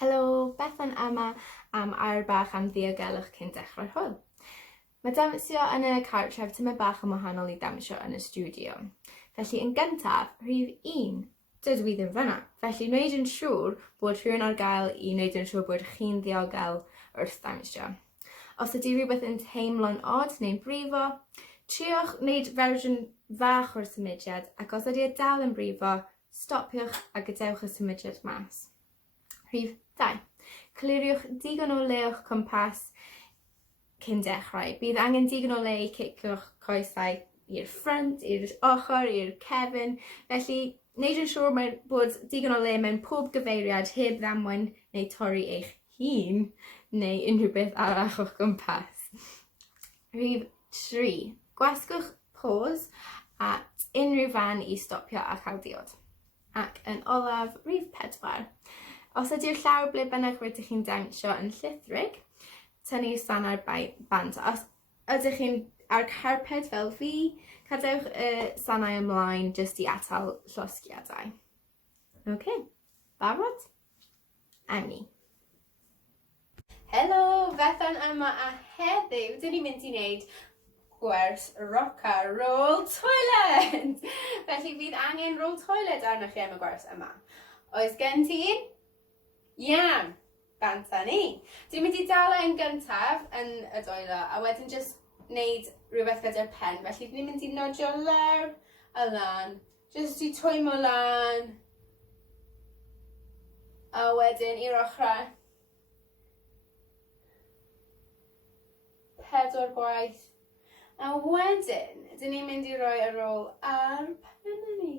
Helo, Bethan yma am air bach am ddiogelwch cyn dechrau'r hwyl. Mae dawnsio yn y cartref tymed bach yn wahanol i dawnsio yn y studio. Felly yn gyntaf, rhif 1, dydw i ddim fyna. Felly wneud yn siŵr bod rhywun ar gael i wneud yn siŵr bod chi'n ddiogel wrth dawnsio. Os ydy rhywbeth yn teimlo'n od neu'n brifo, triwch wneud fersiwn fach o'r symudiad ac os ydy dal yn brifo, stopiwch a gadewch y symudiad mas. Rhif 2. Cliriwch digon o le o'ch cwmpas cyn dechrau. Bydd angen digon o le i cicio'ch coesau i'r ffrynt, i'r ochr, i'r cefn. Felly, wneud yn siŵr bod digon o le mewn pob gyfeiriad heb ddamwain neu torri eich hun neu unrhyw beth arall o'ch gwmpas. Rhif 3. Gwasgwch pause at unrhyw fan i stopio a chael diod. Ac yn olaf, rhif 4. Os ydy'r llawr ble bynnag rydych chi'n dawnsio yn llithrig, tynnu sanau'r bant. Os ydych chi'n ar carped fel fi, cadewch y sanau ymlaen jyst i atal llosgiadau. OK, barod? Awn ni. Helo, Bethan yma a heddiw, dyn ni'n mynd i wneud gwers roca roll toilet. Felly fydd angen roll toilet arnoch chi am y gwers yma. Oes gen ti un? Iawn, banta ni. Dwi'n mynd i dala yn gyntaf yn y dwylo a wedyn jyst wneud rhywbeth gyda'r pen. Felly dwi'n mynd i nodio lawr a lan, jyst i twymo lan. A wedyn i'r ochrau. 4 gwaith. A wedyn, dyn ni'n mynd i roi y rôl ar pen ni.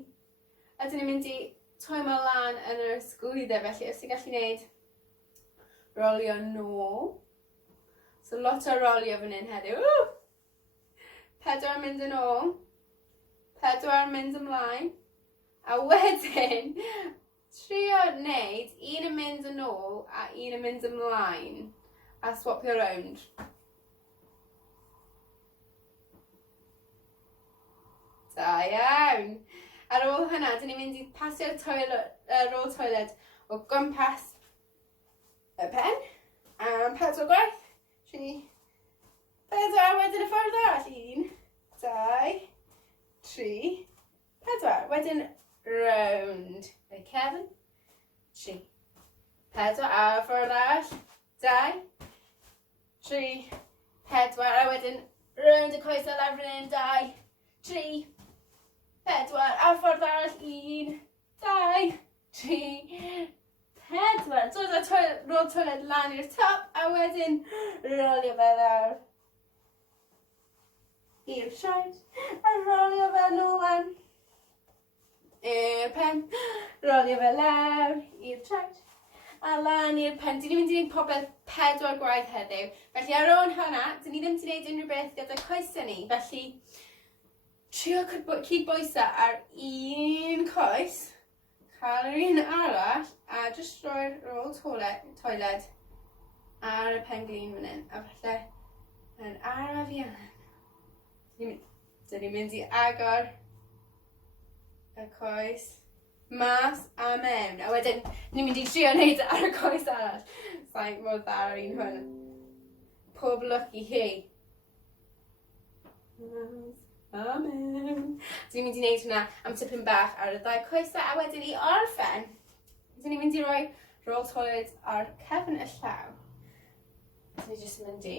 A dyn ni'n mynd i twymo lan yn yr sgwydau, felly os ti'n gallu gwneud rolio nôl. So lot o rolio fan hyn heddiw. 4 mynd yn ôl. 4 mynd ymlaen. A wedyn, trio wneud un yn mynd yn ôl a un yn mynd ymlaen. A swapio rownd. Da iawn. Ar ôl hynna, dyn ni'n mynd i pasio'r rôl toilet o gwmpas y pen. Am 4 gwaith. 3, 4, wedyn y ffordd arall. 1, 2, 3, 4. Wedyn round y cefn. 3, 4, a ffordd arall. 2, 3, 4, a wedyn round y coesau lawr fan hyn. 2, 3, 4, a ffordd arall. 1, 2, 3, 4. Dod o'r rôl toilet lan i'r top, a wedyn rolio fe lawr i'r traed, a rolio fe nôl lan i'r pen, rolio fe lawr i'r traed, a lan i'r pen. Dyn ni'n mynd i wneud popeth 4 gwaith heddiw. Felly ar ôl hwnna, dyn ni ddim wedi gwneud unrhyw beth gyda coesau ni. Felly, trio cydbwyso ar un coes, cael yr un arall, a jyst roi'r rôl toilet ar y pen glin fan hyn. A falle yn araf iawn. Dyn ni'n mynd i agor y coes mas a mewn. A wedyn, ni'n mynd i trio wneud ar y coes arall. Sa'n mor dda ar un hwn. Pob lwc i hi. Amen. Dwi'n mynd i wneud hwnna am tipyn bach ar y 2 coesau, a wedyn i orffen, dyn ni'n mynd i roi rôl toilet ar cefn y llaw. Dyn ni'n jyst mynd i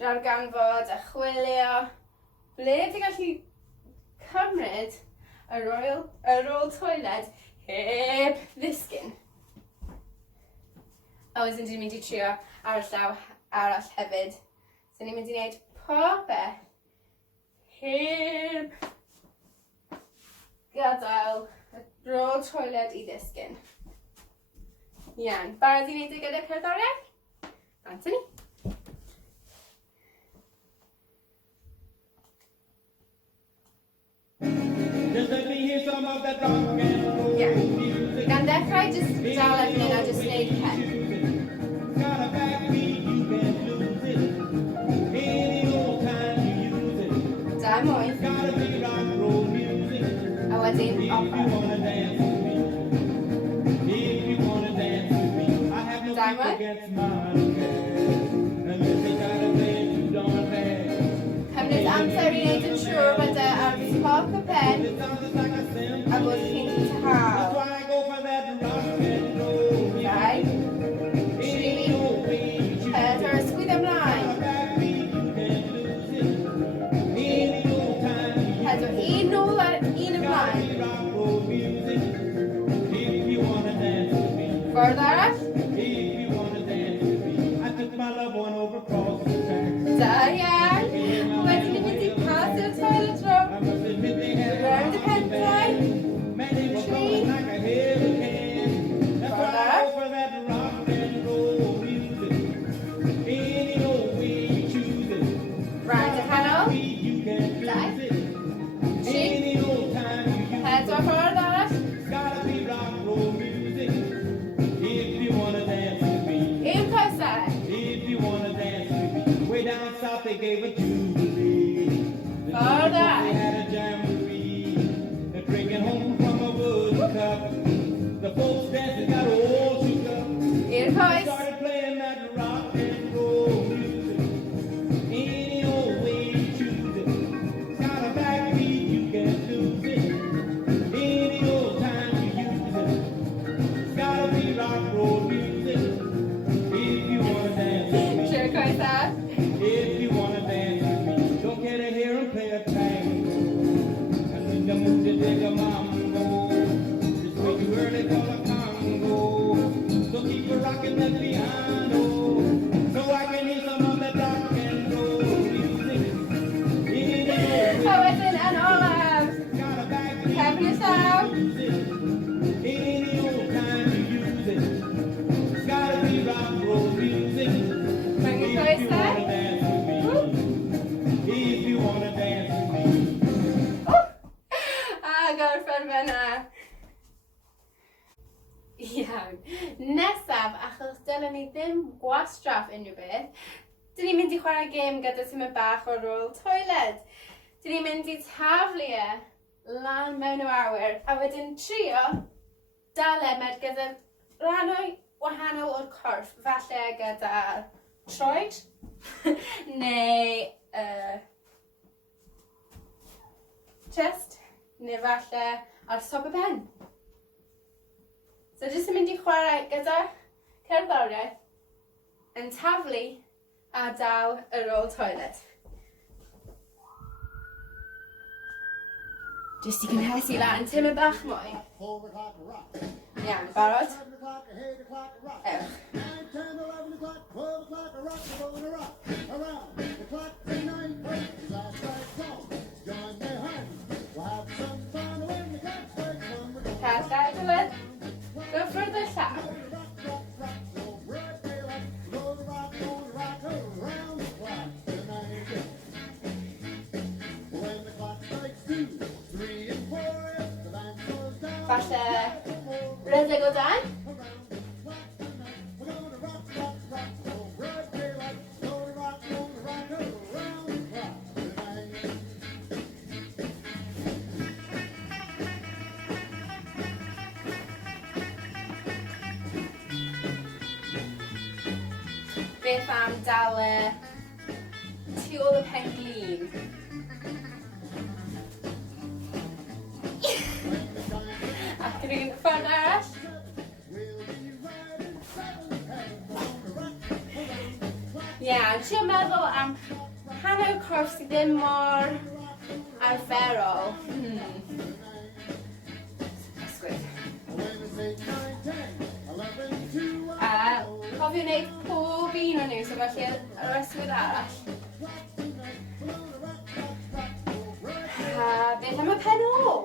darganfod a chwilio ble ti'n gallu cymryd y rôl toilet heb ddisgyn. A wedyn dwi'n mynd i trio ar y llaw arall hefyd. So ni'n mynd i wneud popeth heb gadael y rôl toilet i ddisgyn. Iawn, barod i wneud gyda cerddoriaeth? Bant ni. Iawn. Gan dechrau, jyst dal efo a jyst wneud pen. Da mwy. A wedyn ochr. Cymryd amser i wneud yn siŵr bod e ar top y pen a bod chi'n cael. Dau, tri, pedwar, sgwyddo ymlaen. Pedwar, un nôl ar un ymlaen. Ffordd arall. Da iawn. Wedyn i mynd i pasio toilet roll. Rownd y pendrau. Tri. Ffordd arall. Rownd y canol. Dau. Tri. Pedwar ffordd arall. Un coesau. They gave it to me. Ffordd arall. Had a jamboree. They're drinking home from a wood cup. The folks dancing got all shook up. Un coes. Started playing that rock and roll music. Any old way you choose it. Got a backbeat, you can't lose it. Any old time you use it. It's gotta be rock roll music. If you wanna dance with me. Siwr coesau. If you wanna dance with me, don't get in here and play a tango. And when you move to dig a mambo, it's way too early for the Congo. So keep a rocking that piano, so I can hear some of that rock and roll music. A wedyn yn olaf. Got a back Cefn y llaw. any old time you use it. It's gotta be rock roll music. Rhwng y If you wanna coesau. dance with me, if you wanna dance with me. A gorffen fyna. Iawn. Nesaf, achos dylen ni ddim gwastraff unrhyw beth, dyn ni'n mynd i chwarae gêm gyda tymor bach o rôl toilet. Dyn ni'n mynd i taflu e lan mewn o awyr, a wedyn trio dalemed gyda rhannau wahanol o'r corff, falle gyda troed, neu chest, neu falle ar sop y pen. So jyst yn mynd i chwarae gyda cerddoriaeth yn taflu a dal y rôl toilet. Jyst i gynhesu lan tymor bach mwy. Iawn, barod? Ewch. Cadair dyled. Gyffwrdd y llaw. Falle rhedeg o dan. Beth am dal tu ôl y pen glin? Ac yr un ffordd arall. Iawn, trio meddwl am hanner corff sydd ddim mor arferol. Ysgwyd. A cofio wneud pob un o'n nhw, so felly yr ysgwyd arall. A beth am y pen ôl?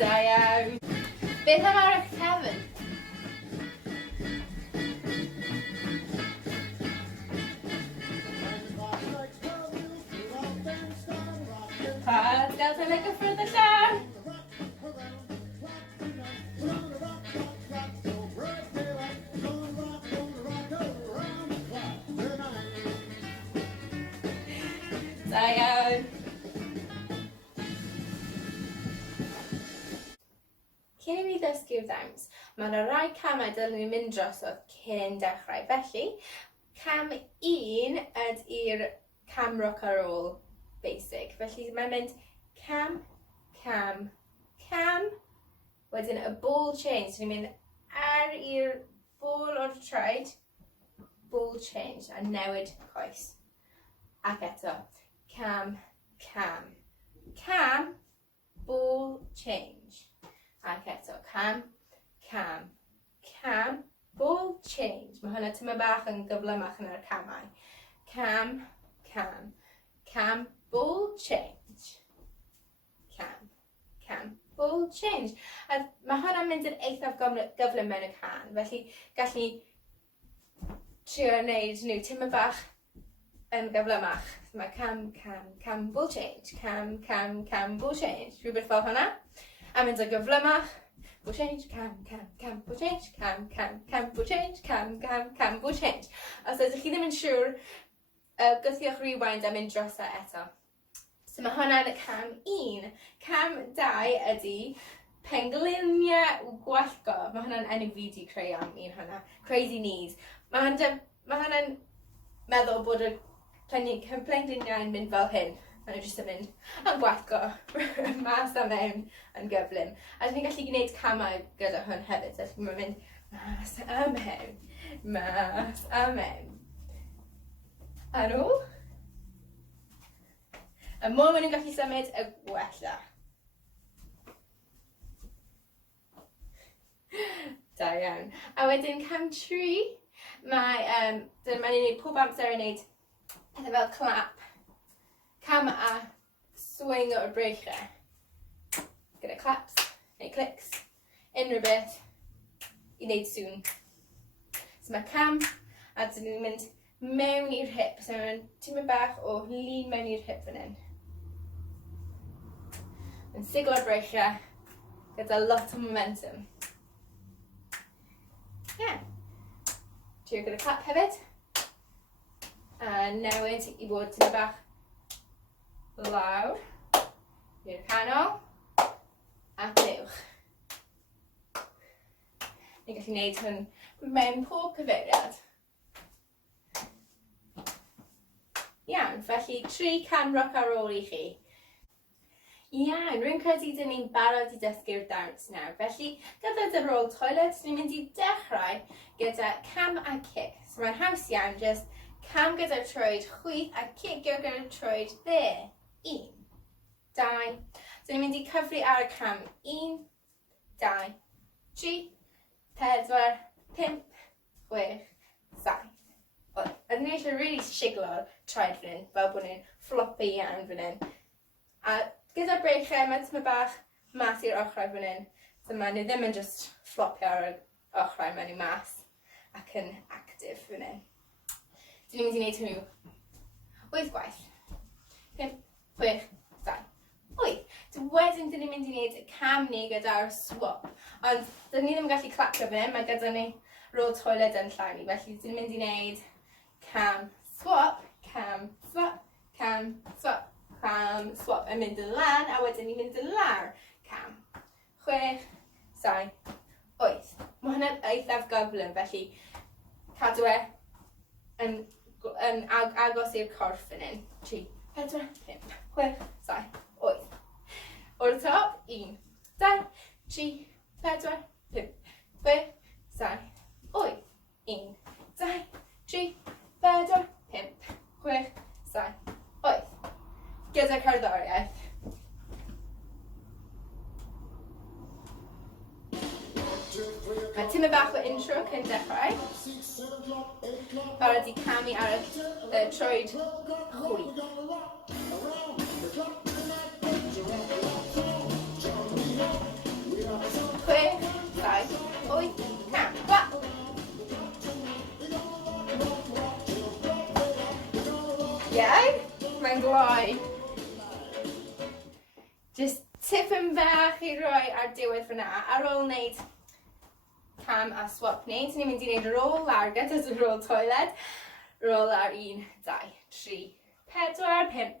Da iawn. Beth am ar eich cefn? A gadael y gyffwrdd y llaw. Da iawn. i ddysgu'r ddawns, mae yna rai camau dylwn ni'n mynd drosodd cyn dechrau. Felly, cam 1 ydy'r cam rock and roll basic. Felly mae'n mynd cam, cam, cam. Wedyn y ball change. Ni'n mynd ar i'r ball o'r troed, ball change, a newid coes. Ac eto, cam, cam, cam, ball change. Ac eto, cam, cam, cam, ball change. Mae hwnna tyma bach yn gyflymach yn yr camau. Cam, cam, cam, ball change. Cam, cam, ball change. A mae hwnna'n mynd yn eithaf gyflym mewn y can. Felly, gallu trio wneud nhw tyma bach yn gyflymach. So mae cam, cam, cam, ball change. Cam, cam, cam, ball change. Rhywbeth fel hwnna. A mynd yn gyflymach. Ball change, cam, cam, cam, ball change. Cam, cam, cam, ball change. Cam, cam, cam, ball change. Os ydych chi ddim yn siŵr, gwthiwch rewind a mynd droso eto. So mae hwnna'n cam 1. Cam 2 ydy pengliniau gwallgo. Mae hwnna'n enw fi di creu am un hwnna. Crazy knees. Mae hwnna'n meddwl bod y pengliniau yn mynd fel hyn. Maen nhw jyst yn mynd yn gwallgo mas a mewn yn gyflym. A dyn ni'n gallu gwneud camau gyda hwn hefyd. Felly mae'n mynd mas a mewn, mas a mewn. A nhw. Y mor maen nhw'n gallu symud, y gwella. Da iawn. A wedyn cam 3, mae'n gwneud pob amser yn gwneud pethau fel clap. Cam a swing o'r breichiau. Gyda claps, neu clics, unrhyw beth i wneud sŵn. So mae cam, a dyn ni'n mynd mewn i'r hip. So mae'n tîmyn bach o lun mewn i'r hip fan hyn. Yn siglo'r breichiau gyda lot o momentum. Yeah. Trio gyda clap hefyd. A newid i bod tîmyn bach lawr, i'r canol, ac uwch. Ni'n gallu gwneud hwn mewn pob cyfeiriad. Iawn, felly 3 cam rock and roll i chi. Iawn, rwy'n credu dyn ni'n barod i dysgu'r dawns nawr. Felly, gyda dy rôl toilet, ni'n mynd i dechrau gyda cam a kick. So mae'n haws iawn, just cam gyda'r troed chwith a kick gyda'r troed there. 1, 2. So ni'n mynd i cyfri ar y cam. 1, 2, 3, 4, 5, 6, 7. Ydyn ni'n eisiau really siglo'r troed fan hyn, fel bod ni'n floppy iawn fan hyn. A gyda'r breichiau, mae tyma bach mas i'r ochrau fan hyn. So mae nhw ddim yn just flopio ar y ochrau, mae nhw mas ac yn active fan hyn. So ni'n mynd i wneud hwnnw 8 gwaith. 5, 6, 7, 8. So wedyn dyn ni'n mynd i wneud y cam ni gyda'r swap. Ond dyn ni ddim yn gallu clapio fan hyn, mae gyda ni rôl toilet yn llawn ni. Felly dyn ni'n mynd i wneud cam swap, cam swap, cam swap, cam swap. Yn mynd yn lan a wedyn ni'n mynd yn lawr. Cam 6, 7, 8. Mae hwnna'n eithaf gyflym, felly cadw e yn agos i'r corff fan hyn. 3, 4, 5, 6, 7, 8. O'r top, 1, 2, 3, 4, 5, 6, 7, 8. 1, 2, 3, 4, 5, 6, 7, 8. Gyda cerddoriaeth. Mae tyma bach o intro cyn dechrau. Barod i camu ar y troed chwith. 6, 7, 8, cam. Gwa! Iawn? Mae'n gloi. Just tipyn bach i roi ar diwedd fyna. Ar ôl wneud cam a swap ni, so ni'n mynd i wneud rôl lawr gyda dy rôl toilet. Rôl lawr 1, 2, 3, 4, 5,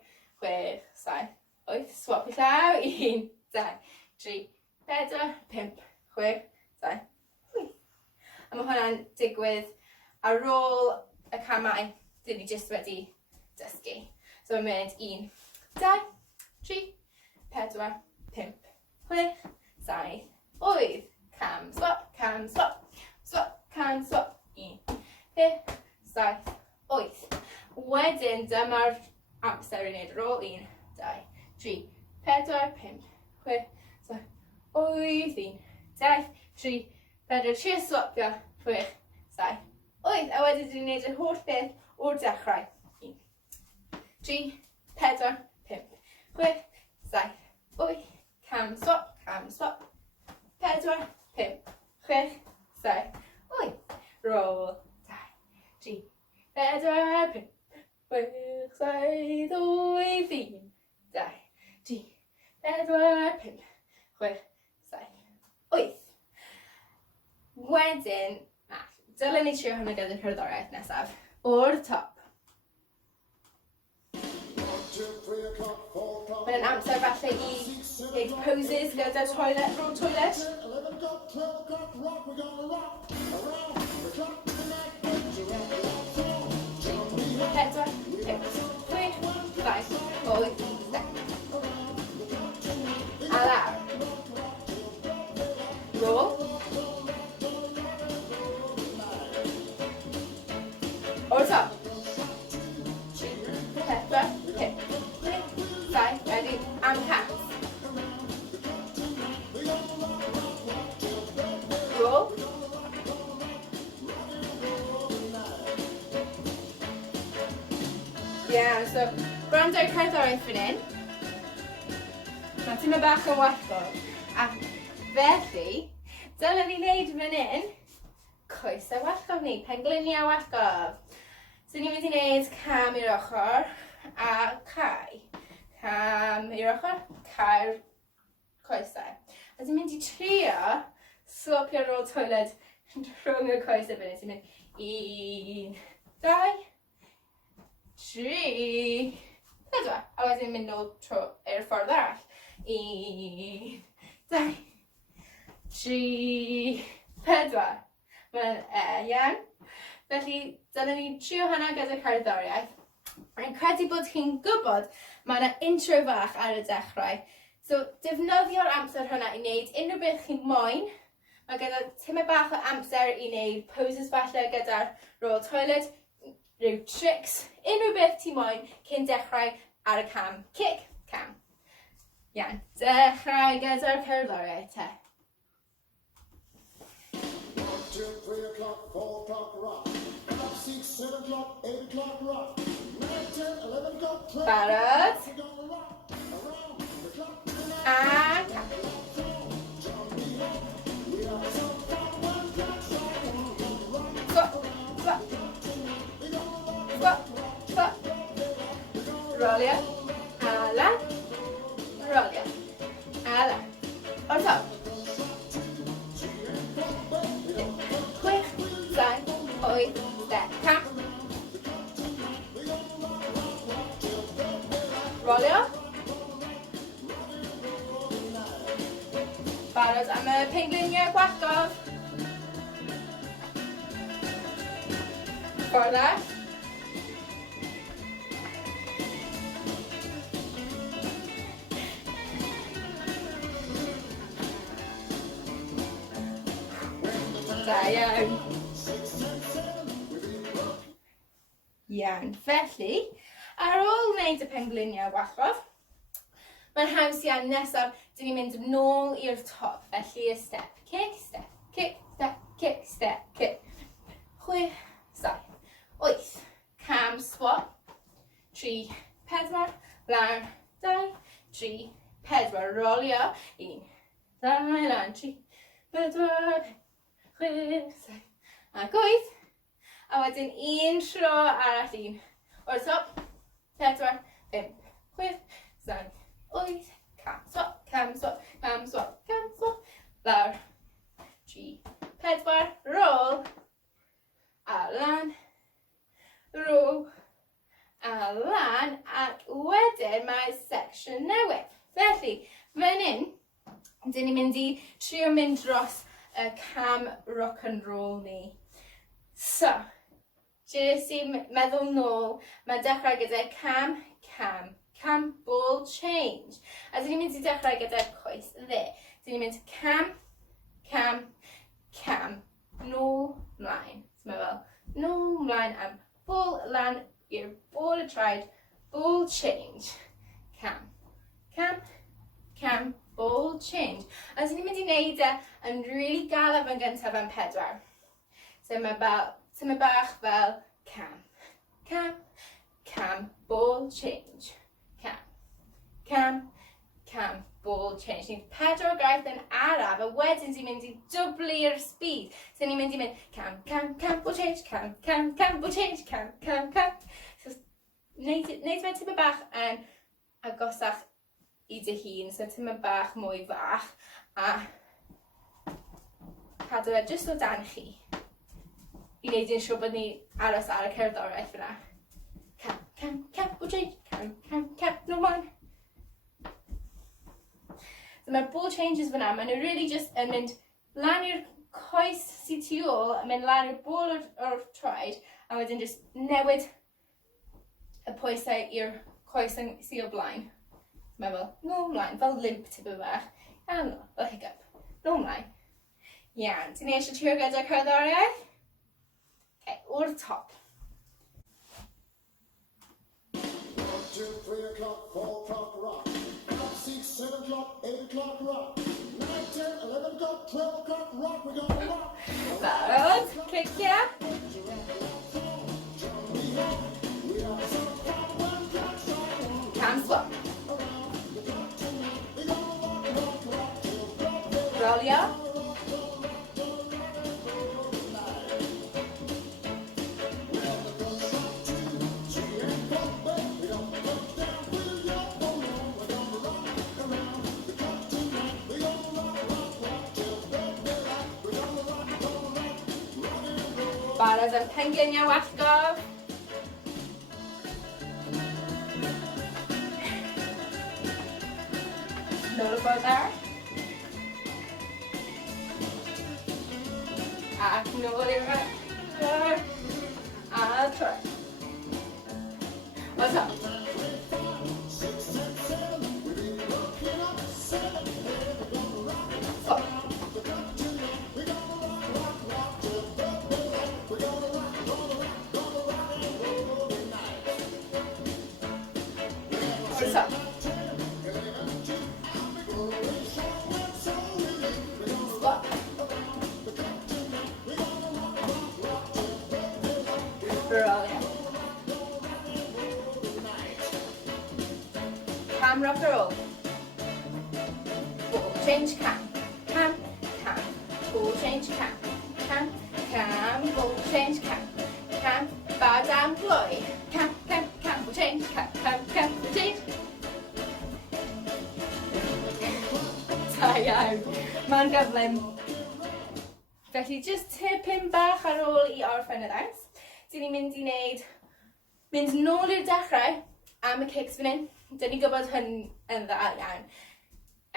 6, 7, 8. Swap i llaw. 1, 2, 3, 4, 5, 6, 7, 8. A mae hwnna'n digwydd ar ôl y camau dyn ni jyst wedi dysgu. So mae'n mynd 1, 2, 3, 4, 5, 6, 7, 8. Cam, swap, cam, swap. Swap, cam, swap. 1, 5, 7, 8. Wedyn, dyma'r amser i wneud ar ôl 1, 2, 3, 4, 5, 6, 7, 8. 1, 2, 3, 4, 3 swapio. 6, 7, 8. A wedyn dwi'n gwneud yr holl beth o'r dechrau. 1, 3, 4, 5, 6, 7, 8. Cam, swap, cam, swap. 4, 5, 6, 7, 8. Roll. 2, 3, 4, 5, 6, 7, 8. 1, 2, 3, 4, 5, 6, 7, 8. Wedyn, dylen ni trio hwnna gyda'r cerddoriaeth nesaf. O'r top. Mae'n amser falle i wneud poses gyda'r toilet, roll toilet. 4, 5, 6, 7, 8, 9. A lawr. Roll. O'r top. 4, 5, 6, 7, ready, am cats. Roll. Yeah, so gwrando'r cerddoriaeth fan hyn. Mae tyma bach yn wallgo. A felly, dylen ni wneud fan hyn coesau wallgof ni, pengliniau wallgof. So ni'n mynd i wneud cam i'r ochr a cau. Cam i'r ochr, cau'r coesau. A dwi'n mynd i trio swapio ar ôl toilet rhwng y coesau fan hyn. Ti'n mynd 1, 2, 3, 4. A wedyn mynd nôl i'r ffordd arall. 1, 2, 3, 4. Mae'n iawn. Felly, dyna ni trio hwnna gyda'r cerddoriaeth. Rwy'n credu bod chi'n gwybod mae yna intro fach ar y dechrau. So, defnyddio'r amser hwnna i wneud unrhyw beth chi'n moyn. Mae gyda tyma bach o amser i wneud poses falle gyda'r roll toilet, rhyw tricks, unrhyw beth ti'n moyn cyn dechrau ar y cam. Kick, cam. Iawn, dechrau gyda'r cerddoriaeth te. 2, 3 o'clock, 4 o'clock, rock. 5, 6, 7 o'clock, 8 o'clock, rock. 9, 10, 11 o'clock, 12 Barod. we're gonna rock around the clock tonight. A cam. We are so far, one clock, so we're gonna rock. Swap, swap, We're gonna rock, swap, swap. Rolio. A lan. Rolio. A lan. O'r top. 6, 7, 8, 7. Cam. Rolio. Barod am y pengliniau gwallgof. Ffordd arall. Da iawn. Iawn, felly, ar ôl wneud y pengliniau wallgof, mae'n haws iawn nesaf, dyn ni'n mynd nôl i'r top. Felly y step, kick, step, kick, step, kick, step, kick. 6, 7, 8. Cam, swap. 3, 4, lawr, 2, 3, 4. Rolio. 1, 2, lan, 3, 4, 5, 6. Ac 8. A wedyn un tro arall 1. O'r top. 4, 5, 6, 7, 8. Cam, swap, cam, swap, cam, swap, cam, swap. Lawr. 3, 4. Roll. A lan. Roll. A lan. Ac wedyn mae section newydd. Felly, fan hyn, dyn ni'n mynd i trio mynd dros y cam rock and roll ni. So, jyst i meddwl nôl, mae'n dechrau gyda cam, cam, cam, ball, change. A dyn ni'n mynd i dechrau gyda'r coes dde. Dyn ni'n mynd cam, cam, cam, nôl, mlaen. So mae fel, nôl, mlaen, am ball, lan, i'r ball y traed, ball, change. Cam, cam, cam, ball, change. A dyn ni'n mynd i wneud yn really galaf yn gyntaf am 4. So mae bach fel cam, cam, cam, ball, change. Cam, cam, cam, ball, change. Ni'n 4 graith yn araf, a wedyn ni'n mynd i dwblu'r speed. So ni'n mynd i mynd cam, cam, cam, ball, change, cam, cam, cam, ball, change, cam, cam, cam. So, wneud fe tipyn bach yn agosach i dy hun, so tipyn bach mwy fach, a cadw e jyst o dan chi. I wneud yn siŵr bod ni aros ar y cerddoriaeth fyna. Cam, cam, cam, ball change, cam, cam, cam, no one. So mae'r ball changes fyna, maen nhw really just yn mynd lan i'r coes sy'n tu ôl, yn mynd lan i'r ball o'r traed, a wedyn just newid y pwysau i'r coes sy'n o blaen. Mae fel, no mlaen, fel limp tipyn bach. A no, fel hiccup. No mlaen. Iawn, ti'n eisiau trio gyda'r cerddoriaeth? Okay, o'r top. 1, 2, 3 o'clock, 4 o'clock, rock. 5, 6, 7 o'clock, 8 o'clock, rock. 9, 10, 11 o'clock, 12 o'clock, rock. We're gonna rock. Barod, clicio. Cam swap. Rolio. Barod am pengliniau wallgof. Nôl y bod ar. Ac nôl i'r fawr. A troi. O top. Stop. Stop. Stop. Brilliant. Cam rock and roll. Ball change cam. Cam, cam. Ball change cam. Cam, cam. Ball change cam. Cam, bad and blowy. Cam, cam, cam. Ball change cam. Cam, cam. Ball change. Da iawn. Mae'n gyflym. Felly, just tipyn bach ar ôl i orffen y ddawns. Dyn ni'n mynd i wneud, mynd nôl i'r dechrau am y kicks fan hyn. Dyn ni'n gwybod hyn yn dda iawn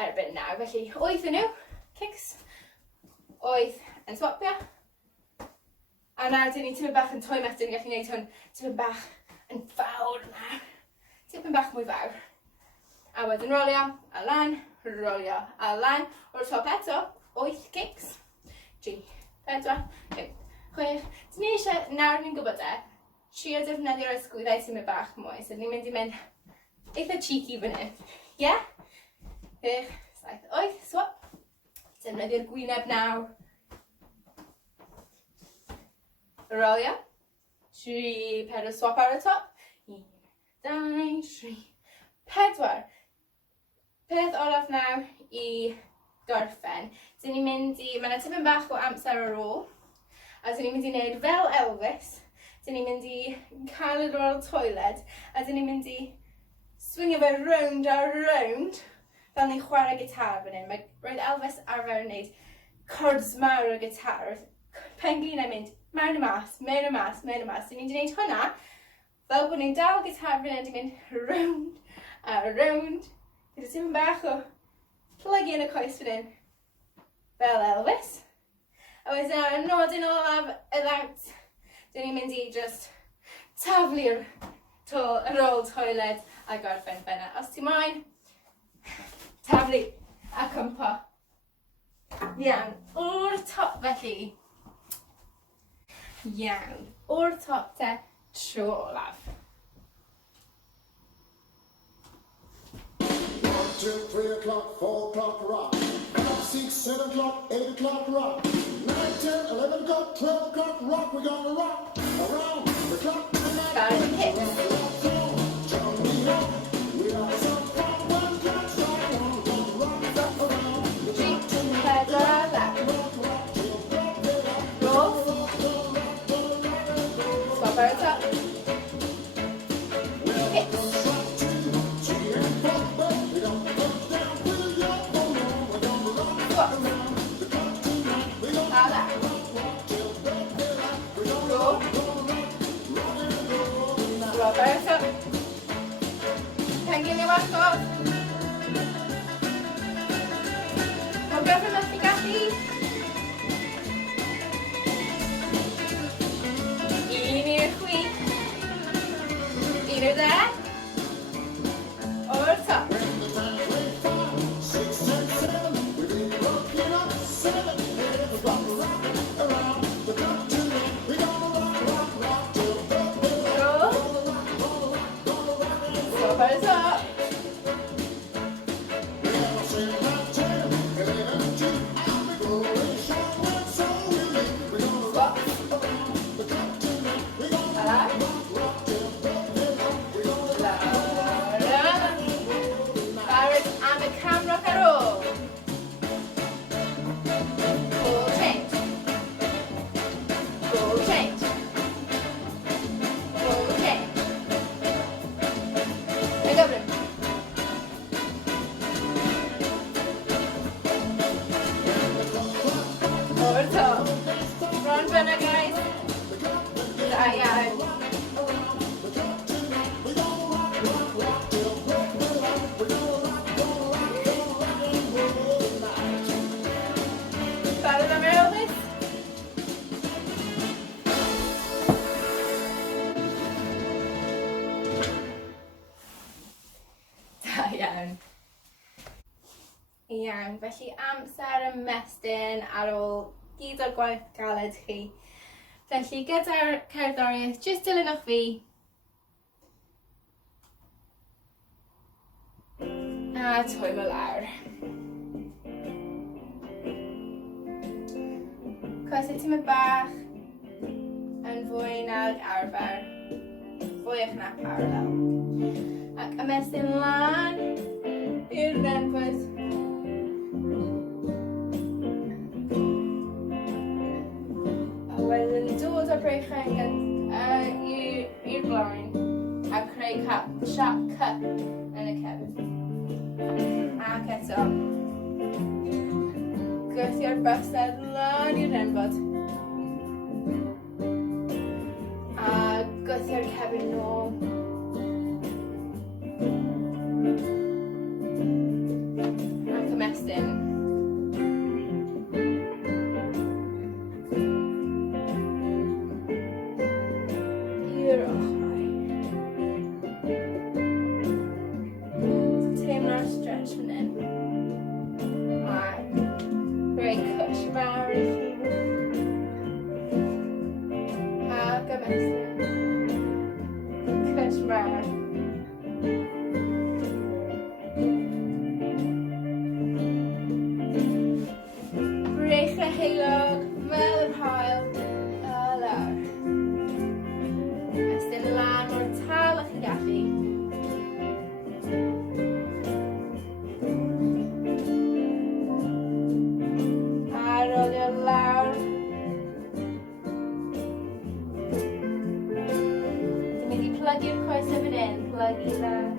erbyn nawr. Felly, 8 yn nhw, kicks, 8 yn swapio. A nawr dyn ni'n tipyn bach yn twy metr, ni'n gallu gwneud hwn tipyn bach yn fawr nawr. Tipyn bach mwy fawr. A wedyn rolio, a lan, rolio, a lan. O'r top eto, 8 kicks. 3, 4, 5, 6. Dyn ni eisiau, nawr ni'n gwybod trio defnyddio'r ysgwyddau tipyn bach mwy. So ni'n mynd i mynd eitha cheeky fan hyn. Ie? 6, 7, 8, swap. Defnyddio'r gwyneb nawr. Rolio. 3, 4, swap ar y top. 1, 2, 3, 4. Peth olaf nawr i gorffen. Dyn ni'n mynd i, mae yna tipyn bach o amser ar ôl. A dyn ni'n mynd i wneud fel Elvis. Dyn ni'n mynd i cael yr o'r toilet. A dyn ni'n mynd i swingio fe round a round. Fel ni'n chwarae gitar fan hyn. Mae roedd Elvis arfer yn wneud chords mawr o gitar. Penglin yn mynd mewn y mas, mewn y mas, mewn y mas. Dyn ni'n wneud hwnna. Fel bod ni'n dal gitar fan hyn, dyn ni'n mynd round a round. Gyda tipyn bach o plug in y coes fan hyn. Fel Elvis. A wedyn ar y nodyn olaf y ddawt, dyn ni'n mynd i just taflu'r yr ôl toilet a gorffen fyna. Os ti moyn, taflu a cwmpo. Iawn, o'r top felly. Iawn, o'r top te, tro olaf. 1, 2, 3 o'clock, 4 o'clock, rock. 5, 6, 7 o'clock, 8 o'clock, rock. 9, 10, 11 o'clock, 12 o'clock, rock. We're gonna rock around the clock tonight. Got it, hit. Join me on. We are some fun when the clock strikes 1. We're gonna rock around the clock tonight. Pedal left. Roll. Swap over top. Hit. Swap. Pedal left. Roll. Swap over top. Hanging your back off. I'll go for my Pikachu. Un i'r chwith. Un i'r dde. O'r top. Roll. Swap over top. Swap. Ala. Lara. Barod am y camera ar ôl. Ball change. Ball change. Ball change. Y gyfrym. O'r top. Ron fyna, guys. Da iawn. Barod am yr Elvis? Da iawn. Iawn, felly amser ymestyn ar ôl gyd o'r gwaith galed chi. Felly gyda'r cerddoriaeth, jyst dilynwch fi. A twymo lawr. Coesau tymor bach yn fwy nag arfer, fwyach na parallel. Ac ymestyn lan i'r renfod. A wedyn dod o breichau i'r blaen a creu sharp cut yn y cefn. Ac eto, gwthio'r bysedd lan i'r renfod. A gwthio'r cefn nôl. Ac ymestyn. I'r ochrau. Teimlo'r stretch fan hyn. A rhoi cush mawr i chi. Ac ymestyn. Cush mawr. Breich y heulog fel yr hael a lawr. Ymestyn lan mor tal ych chi'n gallu. A rolio lawr. Dwi'n mynd i plygu'r coesau fan hyn, plygu lan.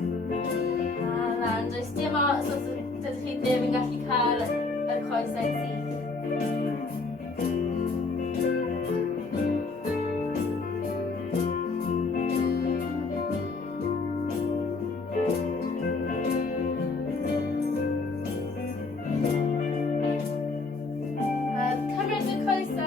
A lan, does dim os dydych chi ddim yn gallu cael y coesau syth. A cymryd y coesau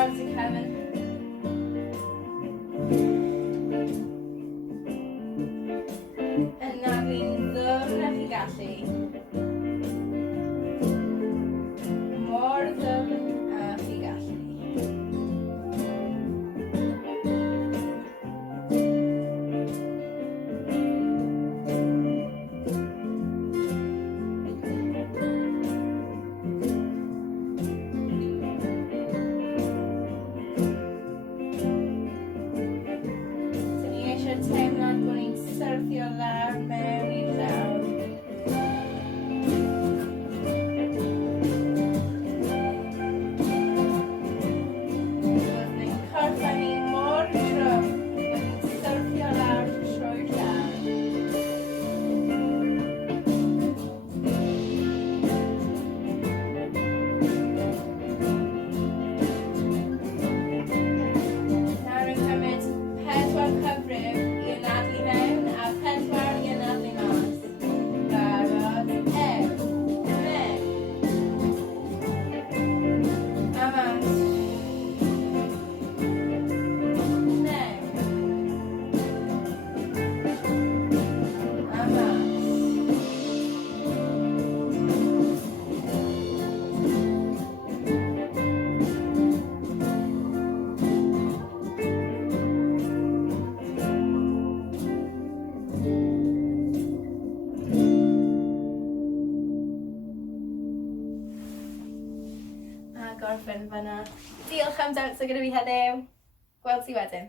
Siarad i Kevin. Yna fi'n ddwrn a chi gallu. Mor ddwrn a chi gallu. Dyn ni eisiau teimlad bod ni'n syrthio lawr mewn i'r llawr. Bydd ni'n corff a ni mor trwm bod ni'n syrthio lawr trwy'r llawr. Nawr yn cymryd 4 cyfrif i anadlu mewn a 4 i anadlu mas. Barod, mewn. A mas. Mewn. A mas. A gorffen fyna. Diolch am dawns o gyda fi heddiw. Gweld ti wedyn.